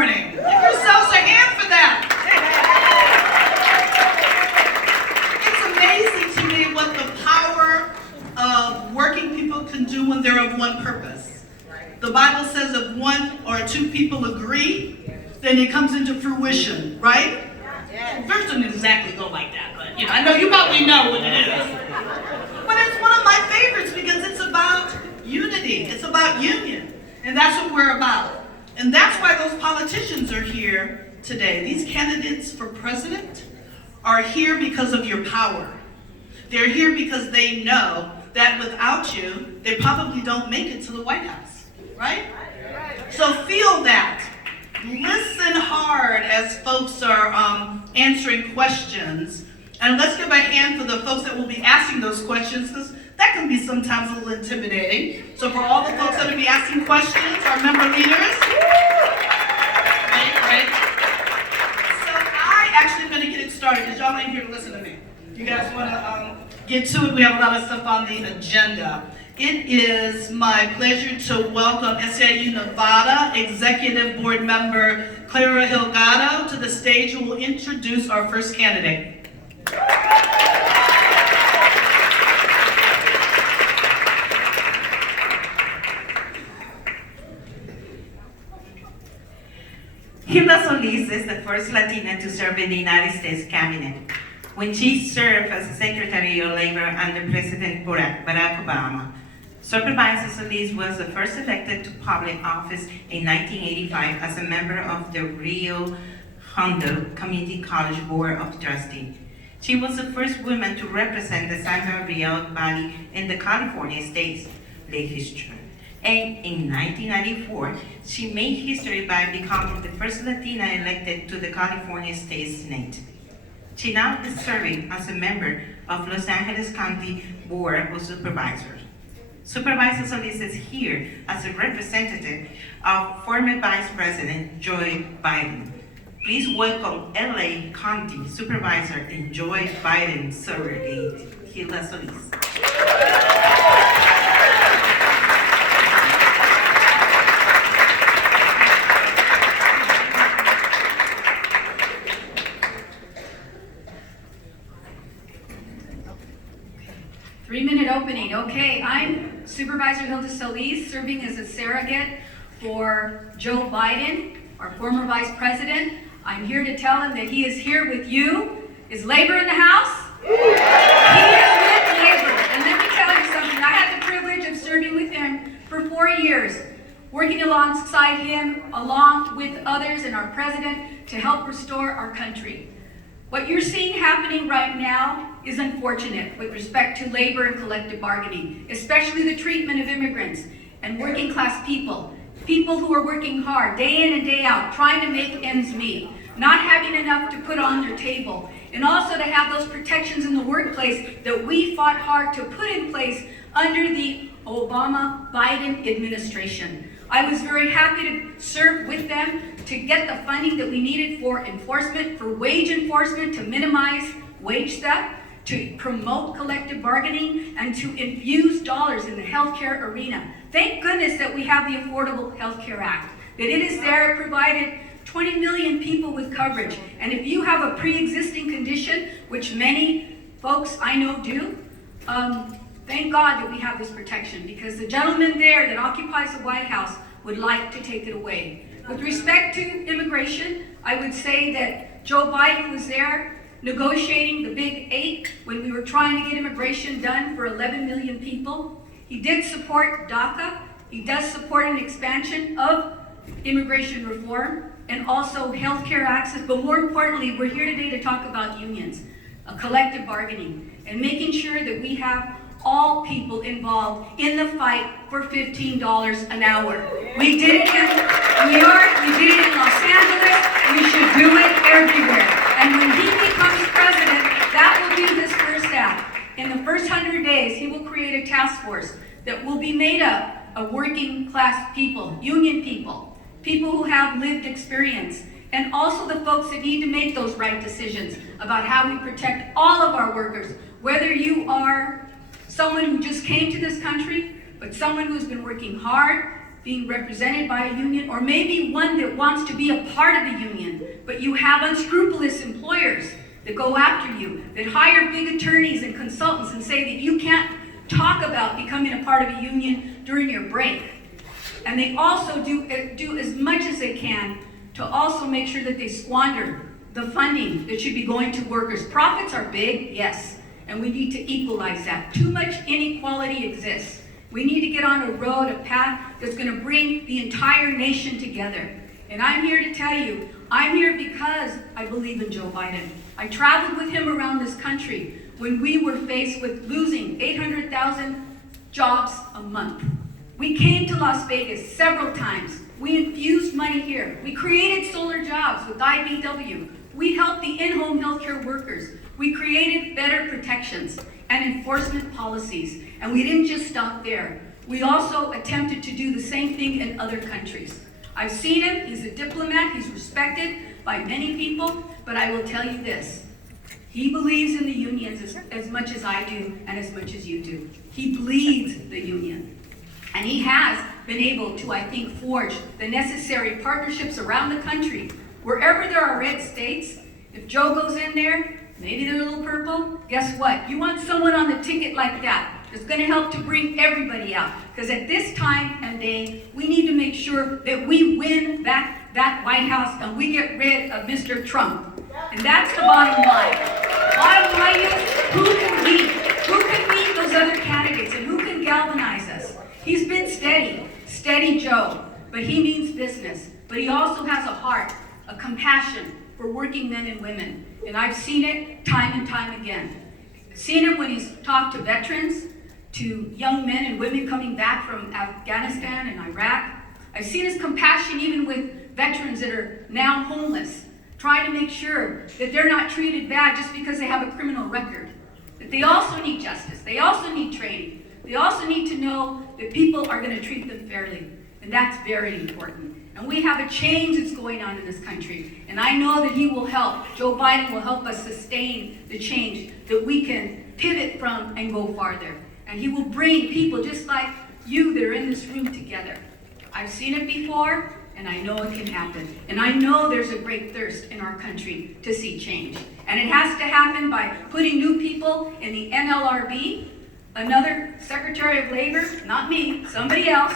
morning. Give yourselves a hand for that. It's amazing to me what the power of working people can do when they're of one purpose. The Bible says if one or two people agree, then it comes into fruition, right? Verse doesn't exactly go like that, but I know you probably know what it is. But it's one of my favorites because it's about unity. It's about union. And that's what we're about. And that's why those politicians are here today. These candidates for president are here because of your power. They're here because they know that without you, they probably don't make it to the White House, right? So feel that. Listen hard as folks are answering questions. And let's give a hand for the folks that will be asking those questions, because that can be sometimes a little intimidating. So for all the folks that will be asking questions, our member leaders. Right. So I actually am going to get it started, because y'all ain't here to listen to me. You guys want to get to it? We have a lot of stuff on the agenda. It is my pleasure to welcome SEIU Nevada Executive Board Member Clara Hilgado to the stage, who will introduce our first candidate. Hilda Solis is the first Latina to serve in the United States Cabinet. When she served as Secretary of Labor under President Barack Obama, Supervisor Solis was the first elected to public office in 1985 as a member of the Rio Hondo Community College Board of Trustees. She was the first woman to represent the San Gabriel Valley in the California State Legislature. And in 1994, she made history by becoming the first Latina elected to the California State Senate. She now is serving as a member of Los Angeles County Board of Supervisors. Supervisor Solis is here as a representative of former Vice President Joe Biden. Please welcome LA County Supervisor and Joe Biden surrogate, Hilda Solis. 3-minute opening. Okay, I'm Supervisor Hilda Solis, serving as a surrogate for Joe Biden, our former Vice President. I'm here to tell him that he is here with you. Is labor in the house? He is with labor. And let me tell you something. I had the privilege of serving with him for 4 years, working alongside him, along with others and our president, to help restore our country. What you're seeing happening right now is unfortunate with respect to labor and collective bargaining, especially the treatment of immigrants and working class people who are working hard day in and day out, trying to make ends meet, not having enough to put on their table, and also to have those protections in the workplace that we fought hard to put in place under the Obama-Biden administration. I was very happy to serve with them to get the funding that we needed for enforcement, for wage enforcement, to minimize wage theft, to promote collective bargaining, and to infuse dollars in the healthcare arena. Thank goodness that we have the Affordable Health Care Act, that it is there. It provided 20 million people with coverage. And if you have a pre-existing condition, which many folks I know do, thank God that we have this protection, because the gentleman there that occupies the White House would like to take it away. With respect to immigration, I would say that Joe Biden was there negotiating the Big 8 when we were trying to get immigration done for 11 million people. He did support DACA. He does support an expansion of immigration reform and also healthcare access. But more importantly, we're here today to talk about unions, collective bargaining, and making sure that we have all people involved in the fight for $15 an hour. We did it in New York, we did it in Los Angeles, we should do it everywhere. And when he becomes president, that will be his first act. In the first 100 days, he will create a task force that will be made up of working class people, union people, people who have lived experience, and also the folks that need to make those right decisions about how we protect all of our workers, whether you are someone who just came to this country, but someone who's been working hard, being represented by a union, or maybe one that wants to be a part of the union, but you have unscrupulous employers that go after you, that hire big attorneys and consultants and say that you can't talk about becoming a part of a union during your break. And they also do as much as they can to also make sure that they squander the funding that should be going to workers. Profits are big, yes, and we need to equalize that. Too much inequality exists. We need to get on a road, a path that's going to bring the entire nation together. And I'm here to tell you, I'm here because I believe in Joe Biden. I traveled with him around this country when we were faced with losing 800,000 jobs a month. We came to Las Vegas several times. We infused money here. We created solar jobs with IBW. We helped the in-home healthcare workers. We created better protections and enforcement policies. And we didn't just stop there. We also attempted to do the same thing in other countries. I've seen him. He's a diplomat. He's respected by many people. But I will tell you this. He believes in the unions as much as I do and as much as you do. He bleeds the union. And he has been able to, I think, forge the necessary partnerships around the country. Wherever there are red states, if Joe goes in there, maybe they're a little purple, guess what? You want someone on the ticket like that that's going to help to bring everybody out. Because at this time and day, we need to make sure that we win that White House and we get rid of Mr. Trump. And that's the bottom line. Bottom line is, who can meet those other candidates and who can galvanize us? He's been steady Joe, but he means business. But he also has a heart, a compassion for working men and women. And I've seen it time and time again. Seen it when he's talked to veterans, to young men and women coming back from Afghanistan and Iraq. I've seen his compassion even with veterans that are now homeless, trying to make sure that they're not treated bad just because they have a criminal record. That they also need justice. They also need training. They also need to know that people are going to treat them fairly. And that's very important. And we have a change that's going on in this country. And I know that he will help. Joe Biden will help us sustain the change that we can pivot from and go farther. And he will bring people just like you that are in this room together. I've seen it before, and I know it can happen. And I know there's a great thirst in our country to see change. And it has to happen by putting new people in the NLRB, another Secretary of Labor, not me, somebody else,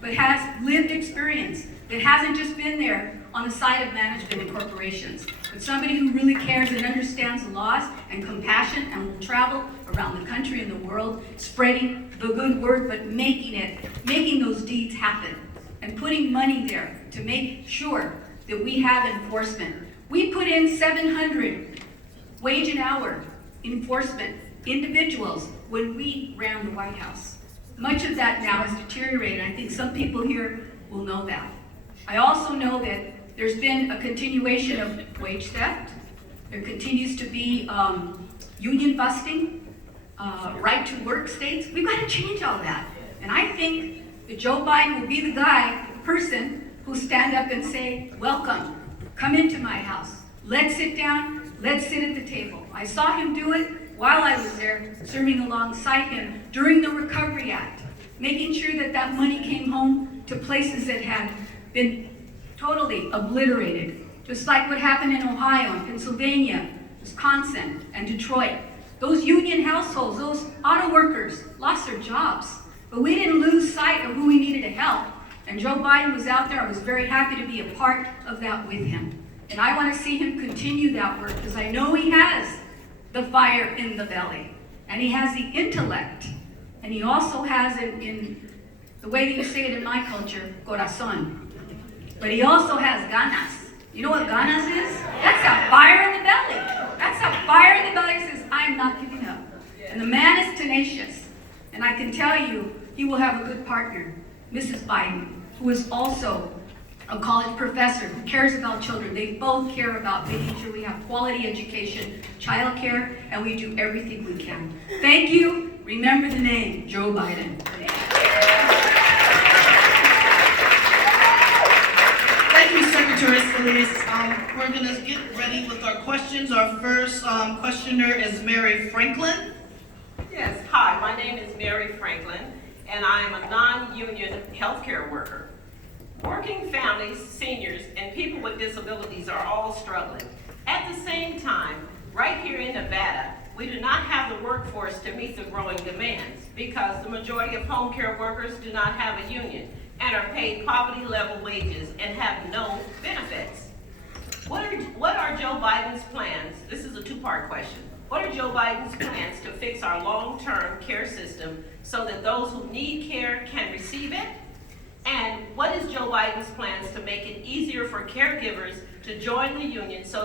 but has lived experience, that hasn't just been there on the side of management and corporations, but somebody who really cares and understands the laws and compassion and will travel around the country and the world, spreading the good word, but making those deeds happen, and putting money there to make sure that we have enforcement. We put in 700 wage and hour enforcement individuals when we ran the White House. Much of that now has deteriorated. I think some people here will know that. I also know that there's been a continuation of wage theft. There continues to be union busting, right to work states. We've got to change all that. And I think that Joe Biden will be the guy, the person, who stand up and say, welcome, come into my house. Let's sit down, let's sit at the table. I saw him do it while I was there, serving alongside him during the Recovery Act, making sure that that money came home to places that had been totally obliterated, just like what happened in Ohio and Pennsylvania, Wisconsin, and Detroit. Those union households, those auto workers lost their jobs, but we didn't lose sight of who we needed to help. And Joe Biden was out there. I was very happy to be a part of that with him. And I want to see him continue that work because I know he has the fire in the belly, and he has the intellect, and he also has it in the way that you say it in my culture, corazón. But he also has ganas. You know what ganas is? That's a fire in the belly. That's a fire in the belly that says, I'm not giving up. And the man is tenacious. And I can tell you, he will have a good partner, Mrs. Biden, who is also a college professor who cares about children. They both care about making sure we have quality education, child care, and we do everything we can. Thank you. Remember the name, Joe Biden. Thank you, Secretary Solis. We're going to get ready with our questions. Our first questioner is Mary Franklin. Yes, hi, my name is Mary Franklin, and I am a non-union healthcare worker. Working families, seniors, and people with disabilities are all struggling. At the same time, right here in Nevada, we do not have the workforce to meet the growing demands because the majority of home care workers do not have a union and are paid poverty-level wages and have no benefits. What are Joe Biden's plans? This is a two-part question. What are Joe Biden's plans to fix our long-term care system so that those who need care can receive it? And what is Joe Biden's plans to make it easier for caregivers to join the union so that